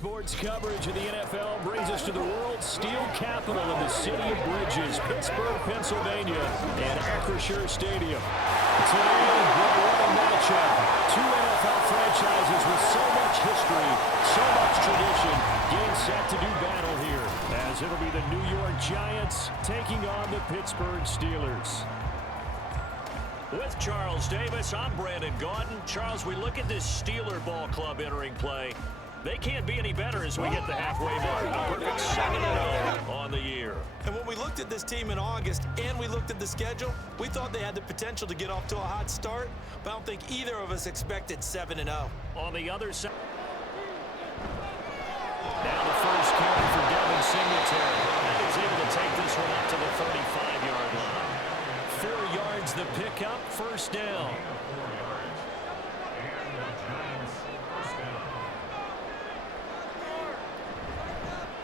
Sports coverage of the NFL brings us to the world's steel capital of the city of bridges, Pittsburgh, Pennsylvania, and Acrisure Stadium. Today, what a matchup. Two NFL franchises with so much history, so much tradition, getting set to do battle here, as it'll be the New York Giants taking on the Pittsburgh Steelers. With Charles Davis, I'm Brandon Gaudin. Charles, we look at this Steeler ball club entering play. They can't be any better as we hit the halfway mark. A perfect 2-0 on the year. And when we looked at this team in August and we looked at the schedule, we thought they had the potential to get off to a hot start, but I don't think either of us expected 7-0. On the other side. Now the first carry for Devin Singletary. And he's able to take this one up to the 35-yard line. 4 yards the pickup, first down.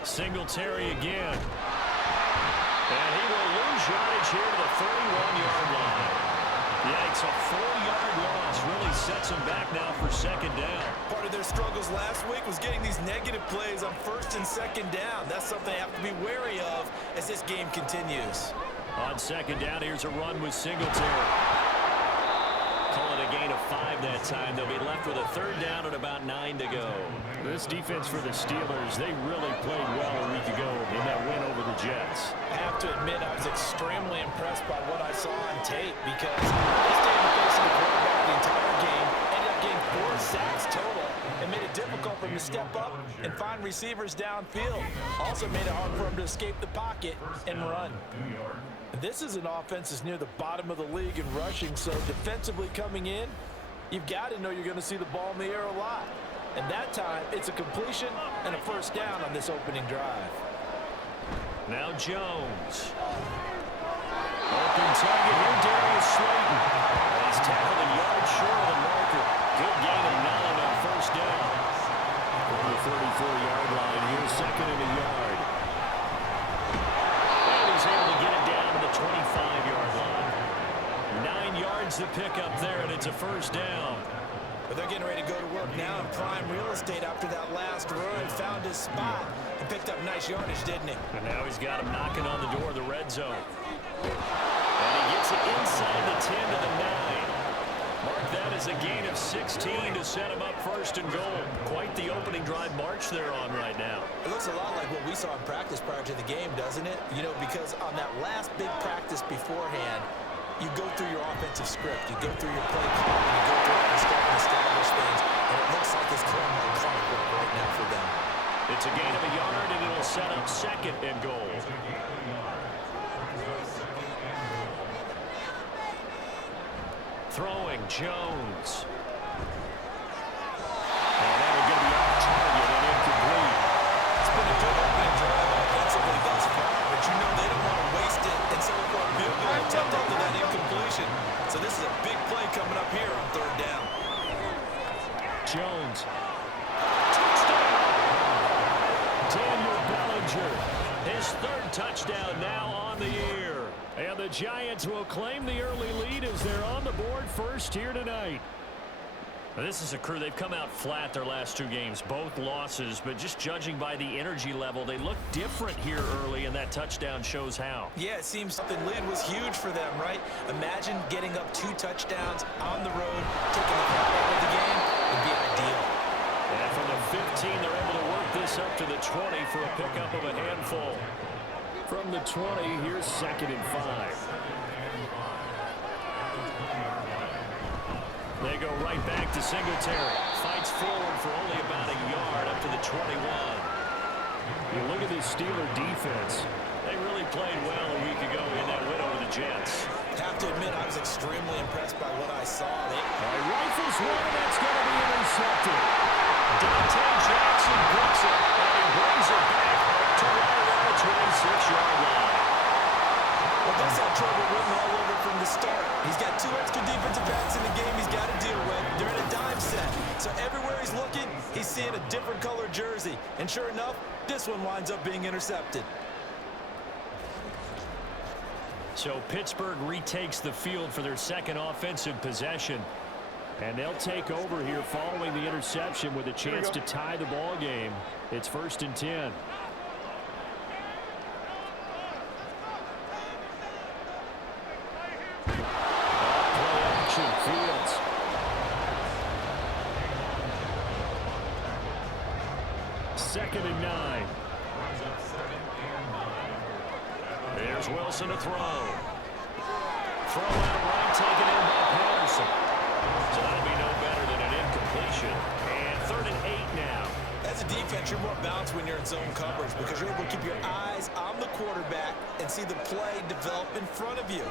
Singletary again. And he will lose yardage here to the 31-yard line. Yeah, it's a 4-yard loss. Really sets him back now for second down. Part of their struggles last week was getting these negative plays on first and second down. That's something they have to be wary of as this game continues. On second down, here's a run with Singletary. Call it a gain of 5 that time. They'll be left with a third down and about 9 to go. This defense for the Steelers, they really played well a week ago in that win over the Jets. I have to admit, I was extremely impressed by what I saw on tape because they stayed in the face of the quarterback the entire game, ended up getting 4 sacks total, and made it difficult for him to step up and find receivers downfield. Also made it hard for him to escape the pocket and run. This is an offense that's near the bottom of the league in rushing, so defensively coming in, you've got to know you're going to see the ball in the air a lot. And that time, it's a completion and a first down on this opening drive. Now Jones. Open target here, Darius Slayton. He's tackled a yard short of the marker. Good gain of 9 on first down. From the 34-yard line, here's second and a yard. And he's able to get it down to the 25-yard line. 9 yards to pick up there, and it's a first down. But they're getting ready to go to work now in prime real estate after that last run. Found his spot and picked up nice yardage, didn't he? And now he's got him knocking on the door of the red zone. And he gets it inside the 10 to the 9. Mark that as a gain of 16 to set him up first and goal. Quite the opening drive march they're on right now. It looks a lot like what we saw in practice prior to the game, doesn't it? You know, because on that last big practice beforehand, you go through your offensive script, you go through your play calling, you go through it and start to establish things, and it looks like it's going on clockwork right now for them. It's a gain of a yard, and it'll set up second and goal. Throwing, Jones. And that'll get me off target and incomplete. It's been a good opening drive offensively thus far, but you know they don't want to waste it and settle for a field goal attempt after that incompletion. So this is a big play coming up here on third down. Jones. Touchdown! Daniel Bellinger. His third touchdown now on the year. And the Giants will claim the early lead as they're on the board first here tonight. This is a crew, they've come out flat their last 2 games, both losses, but just judging by the energy level, they look different here early, and that touchdown shows how. Yeah, it seems the lead was huge for them, right? Imagine getting up 2 touchdowns on the road, taking the crowd out of the game, would be ideal. And from the 15, they're able to work this up to the 20 for a pickup of a handful. From the 20, here's second and 5. They go right back to Singletary. Fights forward for only about a yard up to the 21. You look at this Steeler defense. They really played well a week ago in that win over the Jets. Have to admit, I was extremely impressed by what I saw. Rifles one, and that's going to be intercepted. Dante Jackson brings it, and he brings it back to right around the 26-yard line. Well, that's had trouble written all over from the start. He's got 2 extra defensive backs in the game he's got to deal with. They're in a dime set. So everywhere he's looking, he's seeing a different color jersey. And sure enough, this one winds up being intercepted. So Pittsburgh retakes the field for their second offensive possession. And they'll take over here following the interception with a chance to tie the ball game. It's 1st and 10. Play action, Fields. Second and 9. There's Wilson to throw. Throw out right, taken in by Patterson. So that'll be no better than an incompletion. And 3rd and 8 now. As a defense, you're more balanced when you're in zone coverage because you're able to keep your eyes on the quarterback and see the play develop in front of you.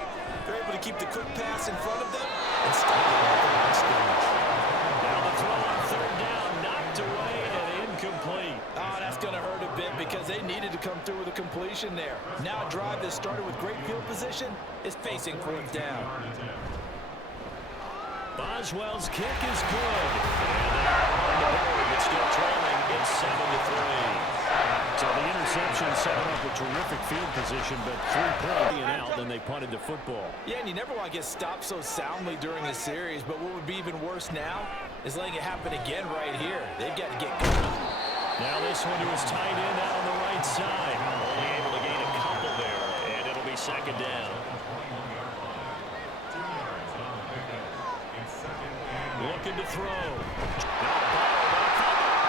You're able to keep the quick pass in front of them and stop them at the line scrimmage. Now the throw on 3rd down, knocked away and incomplete. Oh, that's going to hurt a bit because they needed to come through with a completion there. Now a drive that started with great field position is facing 4th down. Boswell's kick is good. And they're on the board, but still trailing. It's 7-3. So the interception set up a terrific field position, but 3 points and out, then they punted the football. Yeah, and you never want to get stopped so soundly during the series, but what would be even worse now is letting it happen again right here. They've got to get going. Now this one to his tight end out on the right side. Only able to gain a couple there, and it'll be 2nd down. Looking to throw.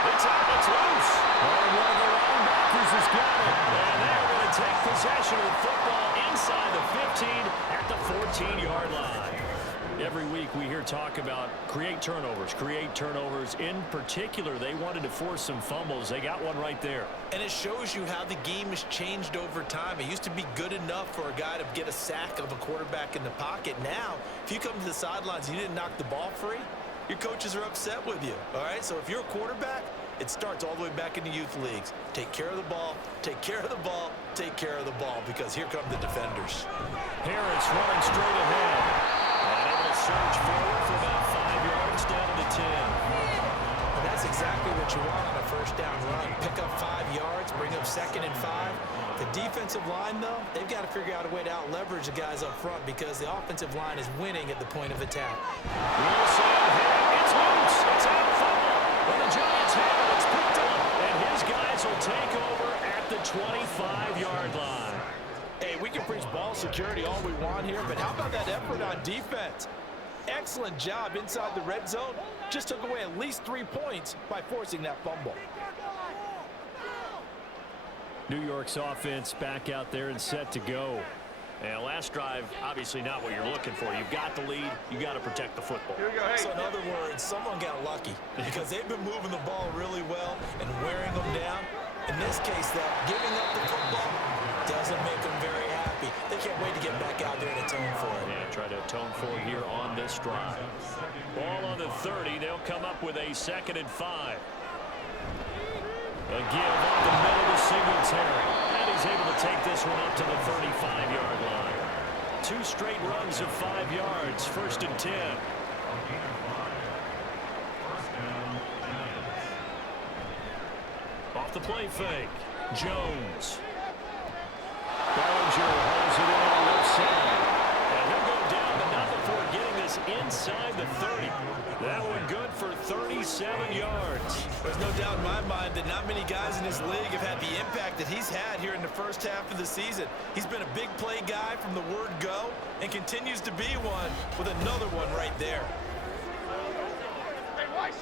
It's out, it's loose. And one of the linebackers has got it. And they're going to take possession of the football inside the 15 at the 14-yard line. Every week we hear talk about create turnovers. In particular, they wanted to force some fumbles. They got one right there. And it shows you how the game has changed over time. It used to be good enough for a guy to get a sack of a quarterback in the pocket. Now, if you come to the sidelines and you didn't knock the ball free, your coaches are upset with you. All right, so if you're a quarterback, it starts all the way back in the youth leagues. Take care of the ball, take care of the ball, take care of the ball, because here come the defenders. Harris running straight ahead. And able to surge forward for about 5 yards down to the 10. And that's exactly what you want on a 1st down run. Pick up 5 yards, bring up 2nd and 5. The defensive line, though, they've got to figure out a way to out-leverage the guys up front because the offensive line is winning at the point of attack. Wilson, it's loose. It's out fumble. When the Giants have it, it's picked up. And his guys will take over at the 25-yard line. Hey, we can preach ball security all we want here, but how about that effort on defense? Excellent job inside the red zone. Just took away at least 3 points by forcing that fumble. New York's offense back out there and set to go. And last drive, obviously not what you're looking for. You've got the lead. You got to protect the football. So in other words, someone got lucky because they've been moving the ball really well and wearing them down. In this case, though, giving up the football doesn't make them very happy. They can't wait to get back out there and atone for it. Yeah, try to atone for it here on this drive. Ball on the 30. They'll come up with a 2nd and 5. A give up the middle to Singletary. And he's able to take this one up to the 35-yard line. 2 straight runs of 5 yards. 1st and 10. Off the play fake. Jones. Bellinger holds it in on the left side. And he'll go down, but not before getting this inside the 30. That one good for 37 yards. There's no doubt in my mind that not many guys in this league have had the impact that he's had here in the 1st half of the season. He's been a big play guy from the word go and continues to be one with another one right there.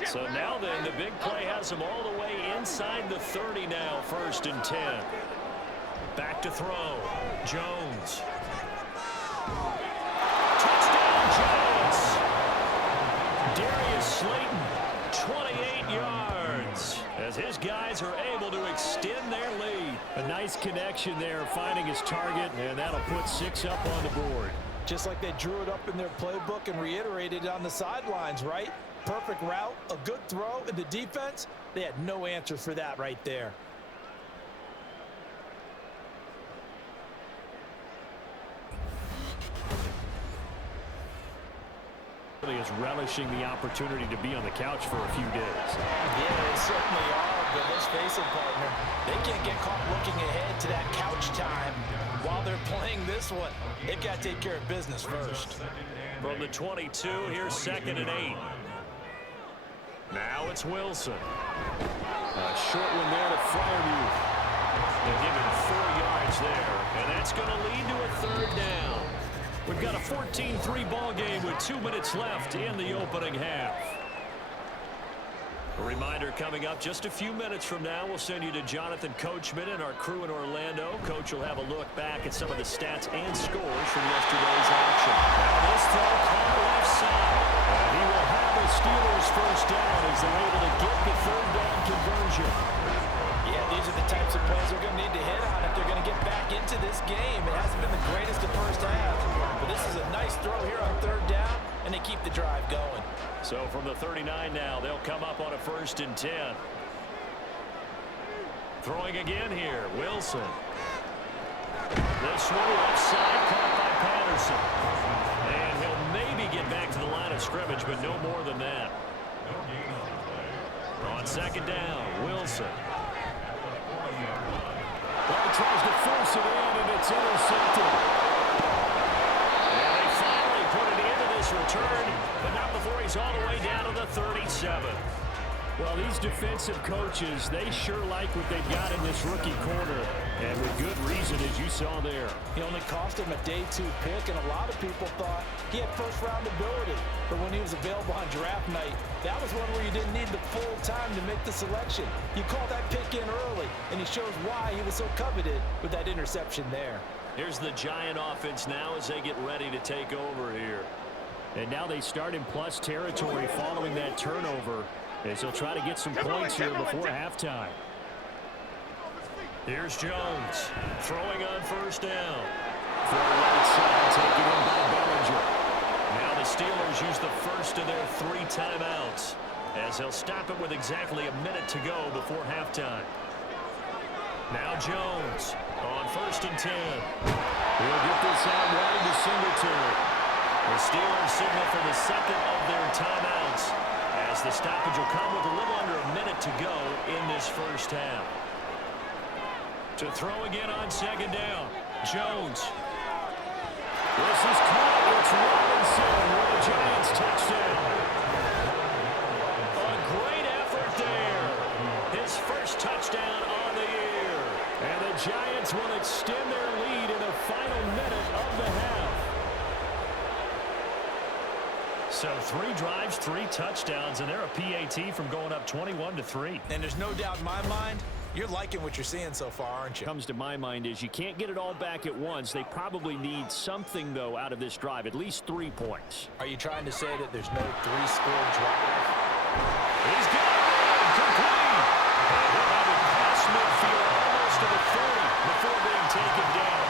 So now then, the big play has him all the way inside the 30 now, 1st and 10. Back to throw. Jones. Touchdown, Giants. Darius Slayton, 28 yards, as his guys are able to extend their lead. A nice connection there, finding his target, and that'll put 6 up on the board. Just like they drew it up in their playbook and reiterated it on the sidelines, right? Perfect route, a good throw, and the defense, they had no answer for that right there. Is relishing the opportunity to be on the couch for a few days. Yeah, they certainly are, but let's face it, partner. They can't get caught looking ahead to that couch time while they're playing this one. They've got to take care of business first. From the 22, here's 2nd and 8. Now it's Wilson. A short one there to Fryermuth. They'll give him 4 yards there, and that's going to lead to a third down. We've got a 14-3 ball game with 2 minutes left in the opening half. A reminder coming up just a few minutes from now. We'll send you to Jonathan Coachman and our crew in Orlando. Coach will have a look back at some of the stats and scores from yesterday's action. Now this throw caught left side. And he will have the Steelers first down as they're able to get the third down conversion. Yeah, these are the types of plays they're going to need to hit on if they're going to get back into this game. It hasn't been the greatest of first half, but this is a nice throw here on third down, and they keep the drive going. So from the 39 now, they'll come up on a 1st and 10. Throwing again here, Wilson. This one left side caught by Patterson. And he'll maybe get back to the line of scrimmage, but no more than that. On 2nd down, Wilson. Well, he tries to force it in, and it's intercepted. And they finally put it into this return, but not before he's all the way down to the 37. Well, these defensive coaches, they sure like what they've got in this rookie corner, and with good reason, as you saw there. He only cost him a day 2 pick, and a lot of people thought he had first-round ability. But when he was available on draft night, that was one where you didn't need the full time to make the selection. You call that pick in early, and he shows why he was so coveted with that interception there. Here's the Giant offense now as they get ready to take over here. And now they start in plus territory following that turnover, as they'll try to get some points here before halftime. Here's Jones throwing on 1st down. For the right side, taken in by Bellinger. Now the Steelers use the first of their 3 timeouts as they'll stop it with exactly a minute to go before halftime. Now Jones on 1st and 10. He'll get this out wide to Singletary. The Steelers signal for the 2nd of their timeouts as the stoppage will come with a little under a minute to go in this first half. To throw again on 2nd down, Jones. This is caught. It's Robinson with a Giants touchdown. A great effort there. His first touchdown on the year. And the Giants will extend their lead in the final minute of the half. So 3 drives, 3 touchdowns, and they're a PAT from going up 21-3. And there's no doubt in my mind, you're liking what you're seeing so far, aren't you? Comes to my mind is you can't get it all back at once. They probably need something, though, out of this drive, at least 3 points. Are you trying to say that there's no 3-score drive? He's got it complete. And he'll have it past midfield almost to the 30 before being taken down.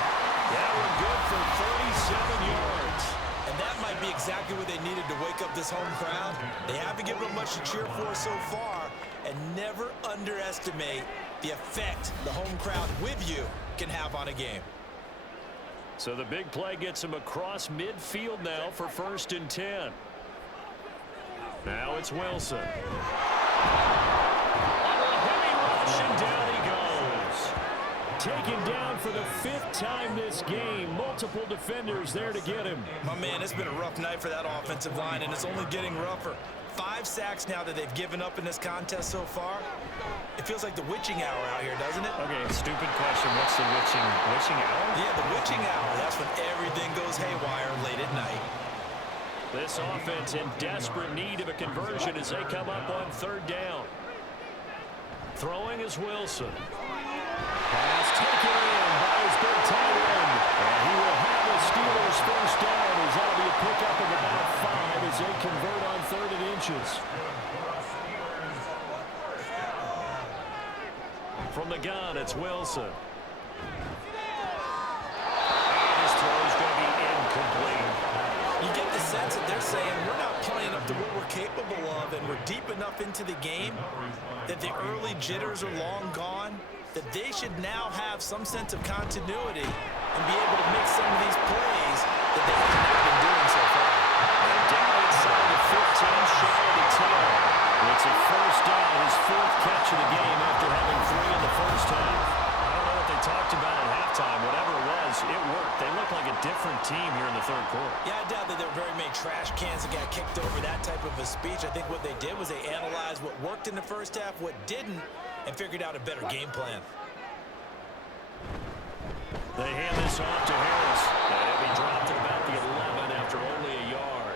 That one good for 37 yards. And that might be exactly what they needed to wake up this home crowd. They haven't given them much to cheer for so far, and never underestimate the effect the home crowd with you can have on a game. So the big play gets him across midfield now for 1st and 10. Now it's Wilson. On a heavy rush, and down he goes. Taken down for the 5th time this game. Multiple defenders there to get him. My man, it's been a rough night for that offensive line, and it's only getting rougher. 5 sacks now that they've given up in this contest so far. It feels like the witching hour out here, doesn't it? Okay, stupid question. What's the witching hour? Yeah, the witching hour. That's when everything goes haywire late at night. This offense in desperate need of a conversion as they come up on 3rd down. Throwing is Wilson. Pass taken in by his big tight end. And he will have the Steelers first down as that'll be a pickup of about 5 as they convert on 3rd and inches. From the gun, it's Wilson. And his throw is going to be incomplete. You get the sense that they're saying we're not playing up to what we're capable of, and we're deep enough into the game that the early jitters are long gone, that they should now have some sense of continuity and be able to make some of these plays that they have not been doing so far. And down inside the 15, shy of the 10. It's a first down, his 4th catch of the game after having 3 in the first half. I don't know what they talked about at halftime. Whatever it was, it worked. They look like a different team here in the 3rd quarter. Yeah, I doubt that there were very many trash cans that got kicked over, that type of of a speech. I think what they did was they analyzed what worked in the first half, what didn't, and figured out a better game plan. They hand this off to Harris. And he'll be dropped at about the 11 after only a yard.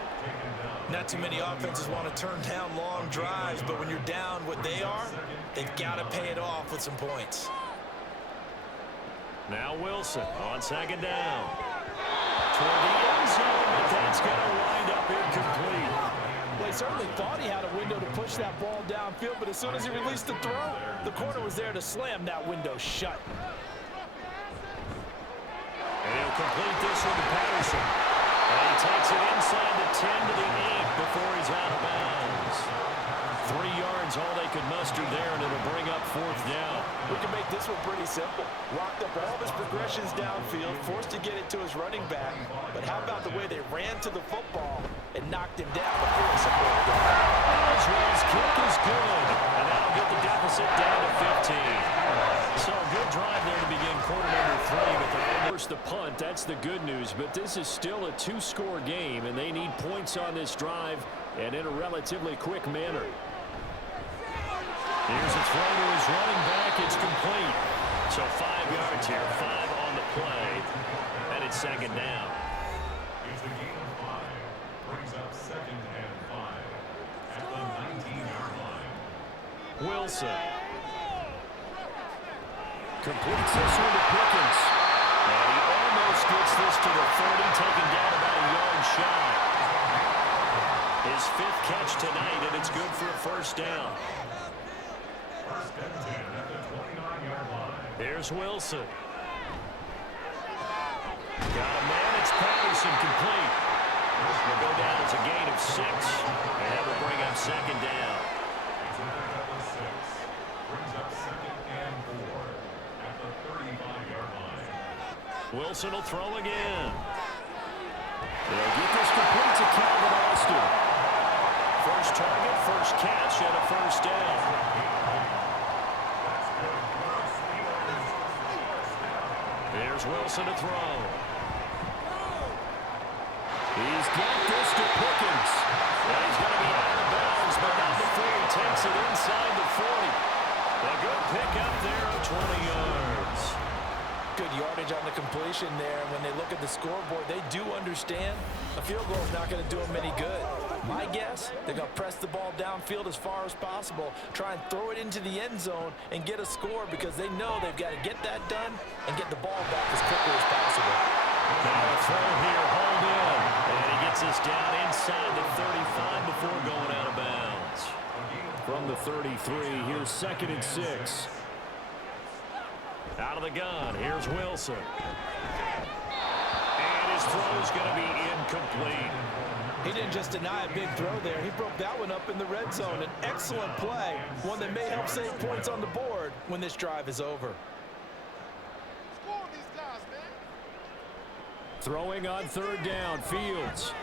Not too many offenses want to turn down long drives, but when you're down what they are, they've got to pay it off with some points. Now Wilson on second down. Toward the end zone, but that's going to wind up incomplete. Well, he certainly thought he had a window to push that ball downfield, but as soon as he released the throw, the corner was there to slam that window shut. And he'll complete this one to Patterson. And he takes it inside the 10 to the 8 before he's out of bounds. 3 yards, all they could muster there, and it'll bring up fourth down. We can make this one pretty simple. Locked up all of his progressions downfield, forced to get it to his running back. But how about the way they ran to the football and knocked him down before it's a fourth down? Oswald's kick is good, and that'll get the deficit down to 15. So a good drive there to begin quarter number 3, but they're forced the punt. That's the good news, but this is still a 2-score game, and they need points on this drive and in a relatively quick manner. Here's a throw to his running back. It's complete. So 5 yards here, 5 on the play, and it's second down. Here's the game of 5. Brings up 2nd and 5 at the 19-yard line. Wilson completes this one to Pickens. And he almost gets this to the 30, taken down about a yard shy. His 5th catch tonight, and it's good for a first down. First and 10 at the 29-yard line. Here's Wilson. Got a man, it's Patterson, complete. Will go down as a gain of 6, and that will bring up second down. He's in the 6. Brings up 2nd and 4 at the 35-yard line. Wilson will throw again. They'll get this complete to Calvin Austin. First target, first catch, and a first down. Here's Wilson to throw. He's got this to Pickens. And he's going to be out of bounds, but not before he takes it inside the 40. A good pick up there of 20 yards. Good yardage on the completion there. When they look at the scoreboard, they do understand a field goal is not going to do them any good. My guess, they're going to press the ball downfield as far as possible, try and throw it into the end zone and get a score because they know they've got to get that done and get the ball back as quickly as possible. Now a throw here, hold in. And he gets this down inside the 35 before going out of bounds. From the 33, here's 2nd and 6. Out of the gun, here's Wilson. And his throw is going to be incomplete. He didn't just deny a big throw there. He broke that one up in the red zone. An excellent play, one that may help save points on the board when this drive is over. Throwing on 3rd down, Fields.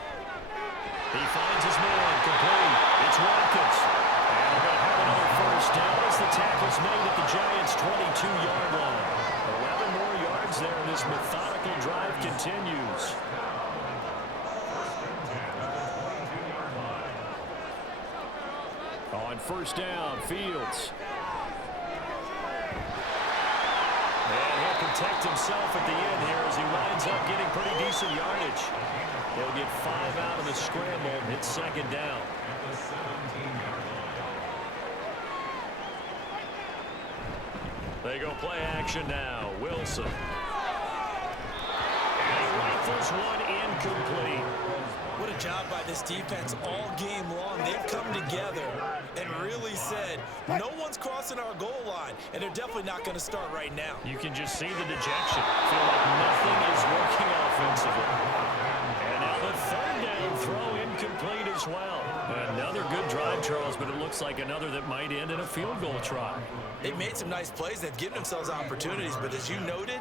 He finds his man, complete. It's Watkins. And they're going to have another first down as the tackle's made at the Giants' 22-yard line. 11 more yards there, and this methodical drive continues. On first down, Fields. And he'll protect himself at the end here as he winds up getting pretty decent yardage. He'll get 5 out of the scramble. It's second down. They go play action now. Wilson. And he rifles one incomplete. What a job by this defense all game long. They've come together and really said, no one's crossing our goal line, and they're definitely not going to start right now. You can just see the dejection. Feel like nothing is working offensively. And now the 3rd down throw incomplete as well. Another good drive, Charles, but it looks like another that might end in a field goal try. They've made some nice plays. They've given themselves opportunities, but as you noted,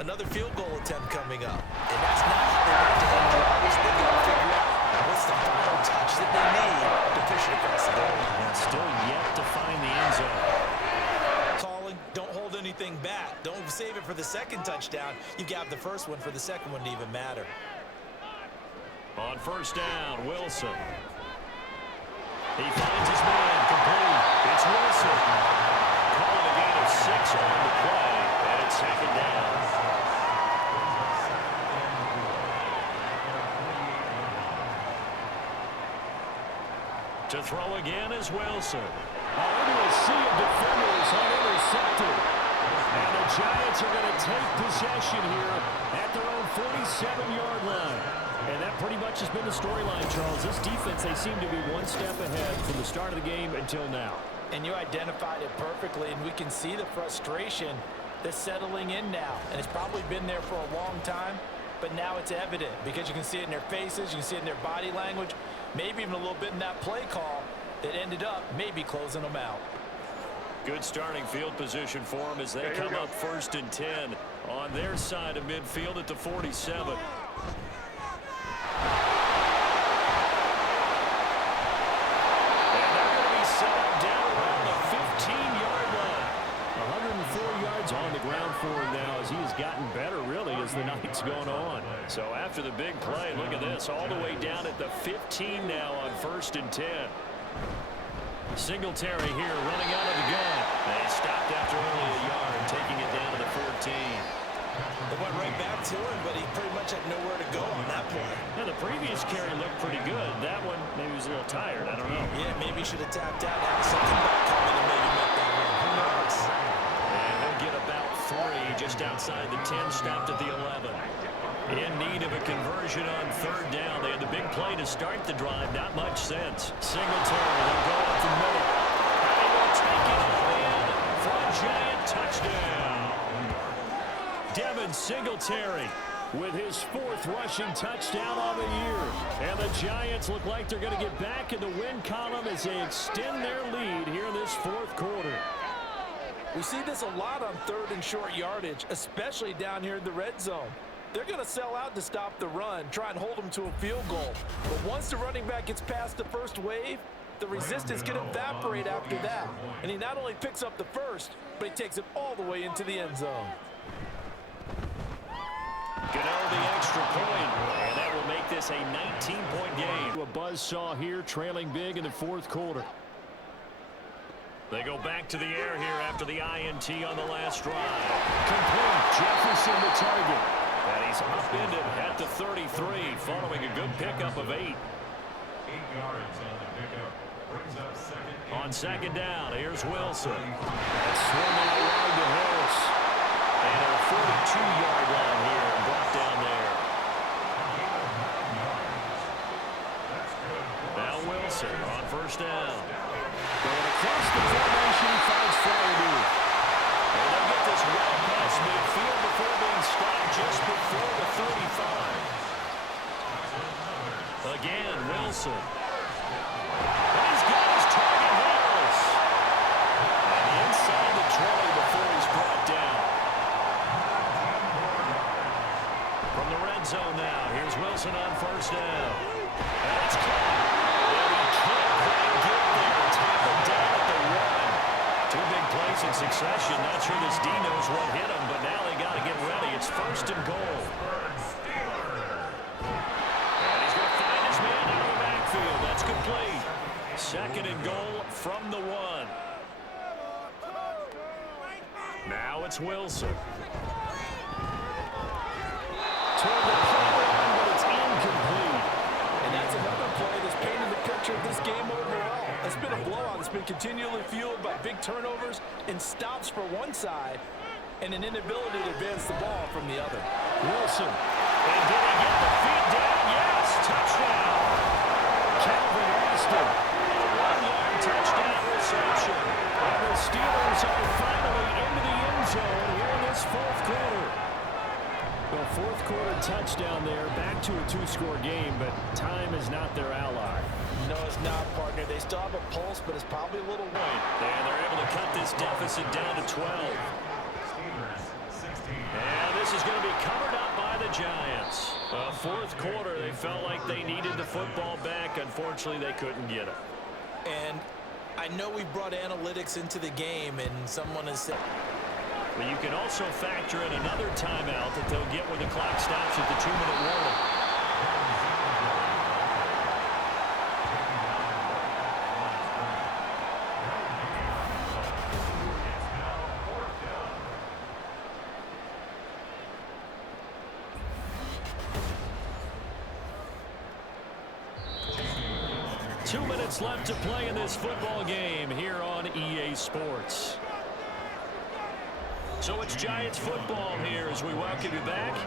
another field goal attempt coming up. And that's not how they want to end drives. They've got to figure out what's the final touch that they need to push it across the goal. And still yet to find the end zone. Calling, don't hold anything back. Don't save it for the 2nd touchdown. You got the first one for the 2nd one to even matter. On first down, Wilson. He finds his man, complete. It's Wilson. Calling a gain of 6 on the play, and it's 2nd down. To throw again is Wilson. Into a sea of defenders unintercepted. And the Giants are going to take possession here at their own 47-yard line. And that pretty much has been the storyline, Charles. This defense, they seem to be one step ahead from the start of the game until now. And you identified it perfectly, and we can see the frustration that's settling in now. And it's probably been there for a long time, but now it's evident because you can see it in their faces, you can see it in their body language, maybe even a little bit in that play call that ended up maybe closing them out. Good starting field position for them as they come up 1st and 10 on their side of midfield at the 47. And they're going to be set up down around the 15-yard line. 104 yards on the ground for him now as he has gotten better, really, as the night's gone on. So after the big play, look at this, all the way down at the 15 now on 1st and 10. Singletary here running out of the gun. They stopped after only a yard, taking it down to the 14. They went right back to him, but he pretty much had nowhere to go on that play. Now, the previous carry looked pretty good. That one, maybe he was a little tired. I don't know. Yeah, maybe he should have tapped out, had something back coming and maybe make that run. Who knows? And he'll get about 3 just outside the 10, stopped at the 11. In need of a conversion on 3rd down. They had the big play to start the drive. Not much sense. Singletary, they'll go up the middle. And he will take it all in for a Giant touchdown. Devin Singletary with his 4th rushing touchdown on the year. And the Giants look like they're going to get back in the win column as they extend their lead here in this 4th quarter. We see this a lot on 3rd and short yardage, especially down here in the red zone. They're going to sell out to stop the run, try and hold them to a field goal. But once the running back gets past the first wave, the resistance can evaporate after that. And he not only picks up the first, but he takes it all the way into the end zone. Gano the extra point, and that will make this a 19-point game. A buzzsaw here, trailing big in the 4th quarter. They go back to the air here after the INT on the last drive. Complete. Jefferson the target. And he's upended at the 33, following a good pickup of 8. 8 yards on the pickup. Brings up 2nd. On 2nd down, here's Wilson. Swung out wide to Harris. And a 42-yard line here, brought down there. Now Wilson on 1st down. Going across the formation, finds Fryermuth. And they'll get this well past midfield before being stopped just before the 35. Again, Wilson. And he's got his target, Harris. And inside the 20 before he's brought down. From the red zone now, here's Wilson on 1st down. And it's caught. And he can't quite get there. Tackled down at the 1. 2 big plays in succession. Not sure this D knows what hit him, but now they got to get ready. It's 1st and goal. And he's going to find his man out of the backfield. That's complete. 2nd and goal from the 1. Now it's Wilson. Toward the play line, but it's incomplete. And that's another play that's painted the picture of this game overall. It's been a blowout. It's been continually fueled by big turnovers and stops for one side and an inability to advance the ball from the other. Wilson. And did he get the feet down? Yes, touchdown. Calvin Austin. 1-yard touchdown reception. And the Steelers are finally into the end zone here in this 4th quarter. Well, 4th quarter touchdown there, back to a 2-score game, but time is not their ally. No, it's not, partner. They still have a pulse, but it's probably a little And they're able to cut this deficit down to 12. And this is going to be covered up by the Giants. 4th quarter, they felt like they needed the football back. Unfortunately, they couldn't get it. And I know we brought analytics into the game, and someone has said, But you can also factor in another timeout that they'll get when the clock stops at the 2-minute warning. 2 minutes left to play in this football game here on EA Sports. So it's Giants football here as we welcome you back.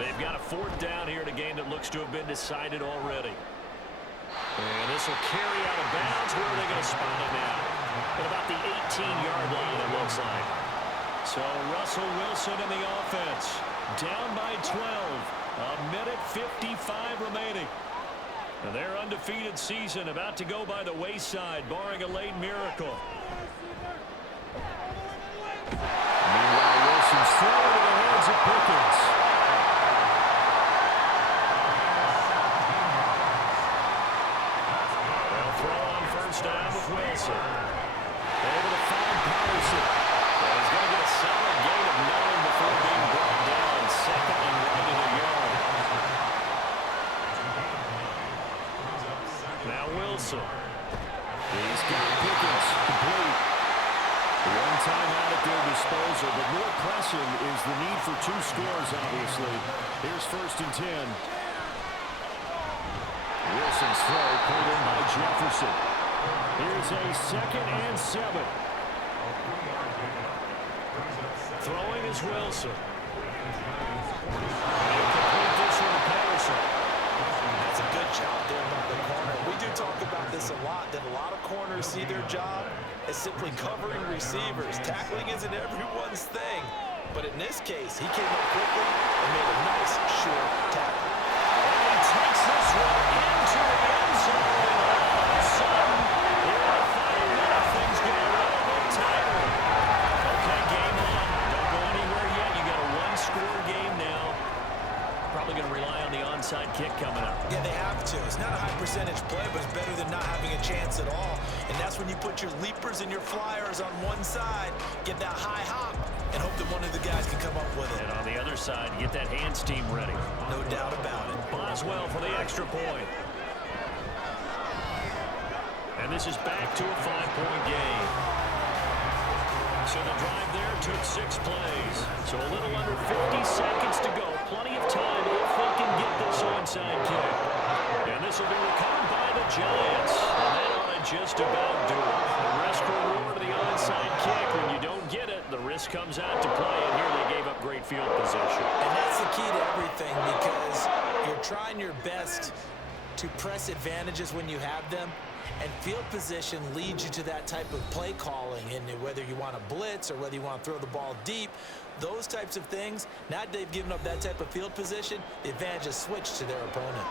They've got a 4th down here in a game that looks to have been decided already. And this will carry out of bounds. Where are they going to spot it now? At about the 18-yard line, it looks like. So Russell Wilson in the offense. Down by 12. A minute 55 remaining. And their undefeated season about to go by the wayside, barring a late miracle. Meanwhile, Wilson's throwing to the hands of Pickens. They'll throw on first down with Wilson. Able to find Patterson. Well, he's going to get a solid gain of 9 before being brought down. 2nd and right in the yard. Now Wilson. He's got Pickens complete. One timeout at their disposal, but more pressing is the need for 2 scores, obviously. Here's 1st and 10. Wilson's throw pulled in by Jefferson. Here's a 2nd and 7. Throwing is Wilson. They'll complete this one to Patterson. That's a good job there by the corner. We do talk about this a lot, that a lot of corners see their job as simply covering receivers. Tackling isn't everyone's thing. But in this case, he came up quickly and made a nice, short tackle. And he takes this one into the end zone. All of a sudden, here in the final minute, things get a little bit tighter. Okay, game on. Don't go anywhere yet. You got a 1-score game now. Probably going to rely on the onside kick coming up. Yeah, they have to. It's not a high percentage play, but it's better than not having a chance at all. And that's when you put your leapers and your flyers on one side, get that high hop, and hope that one of the guys can come up with it. And on the other side, get that hands team ready. No doubt about it. Boswell for the extra point. And this is back to a 5-point game. So the drive there took 6 plays. So a little under 50 seconds to go. Plenty of time if they can get this onside kick. And this will be recovered by the Giants. And that ought to just about do it. The risk reward of the onside kick. When you don't get it, the risk comes out to play. And here they gave up great field position. And that's the key to everything, because you're trying your best to press advantages when you have them. And field position leads you to that type of play calling, and whether you want to blitz or whether you want to throw the ball deep, those types of things, now that they've given up that type of field position, the advantage is switched to their opponent.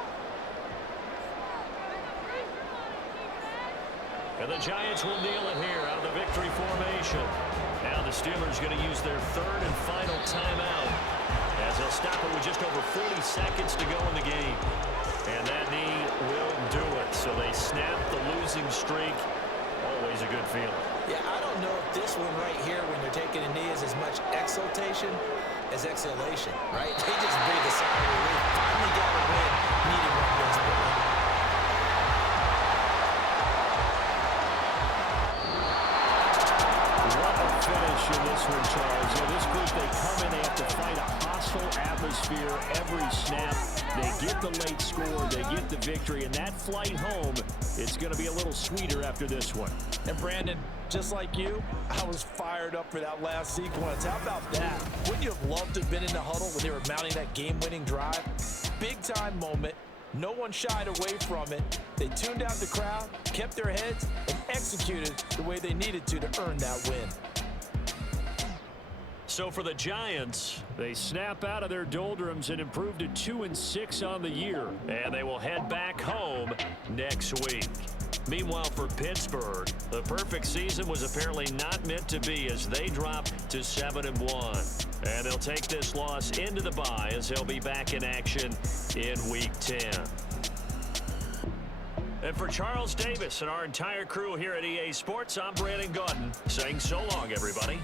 And the Giants will kneel it here out of the victory formation. Now the Steelers going to use their 3rd and final timeout as they'll stop it with just over 40 seconds to go in the game. And that knee will do it. So they snap the losing streak. Always a good feeling. Yeah, I don't know if this one right here, when they're taking a knee, is as much exultation as exhalation, right? They just breathe a sigh of relief. Finally got a win. Needed one desperately. What a finish in this one, Charles. This group, they come in, they have to fight a hostile atmosphere every snap. They get the late score, they get the victory, and that flight home, it's going to be a little sweeter after this one. And Brandon, just like you, I was fired up for that last sequence. How about that? Wouldn't you have loved to have been in the huddle when they were mounting that game-winning drive? Big-time moment. No one shied away from it. They tuned out the crowd, kept their heads, and executed the way they needed to earn that win. So for the Giants, they snap out of their doldrums and improve to 2-6 on the year. And they will head back home next week. Meanwhile, for Pittsburgh, the perfect season was apparently not meant to be as they drop to 7-1. And they'll take this loss into the bye as they'll be back in action in Week 10. And for Charles Davis and our entire crew here at EA Sports, I'm Brandon Gaudin saying so long, everybody.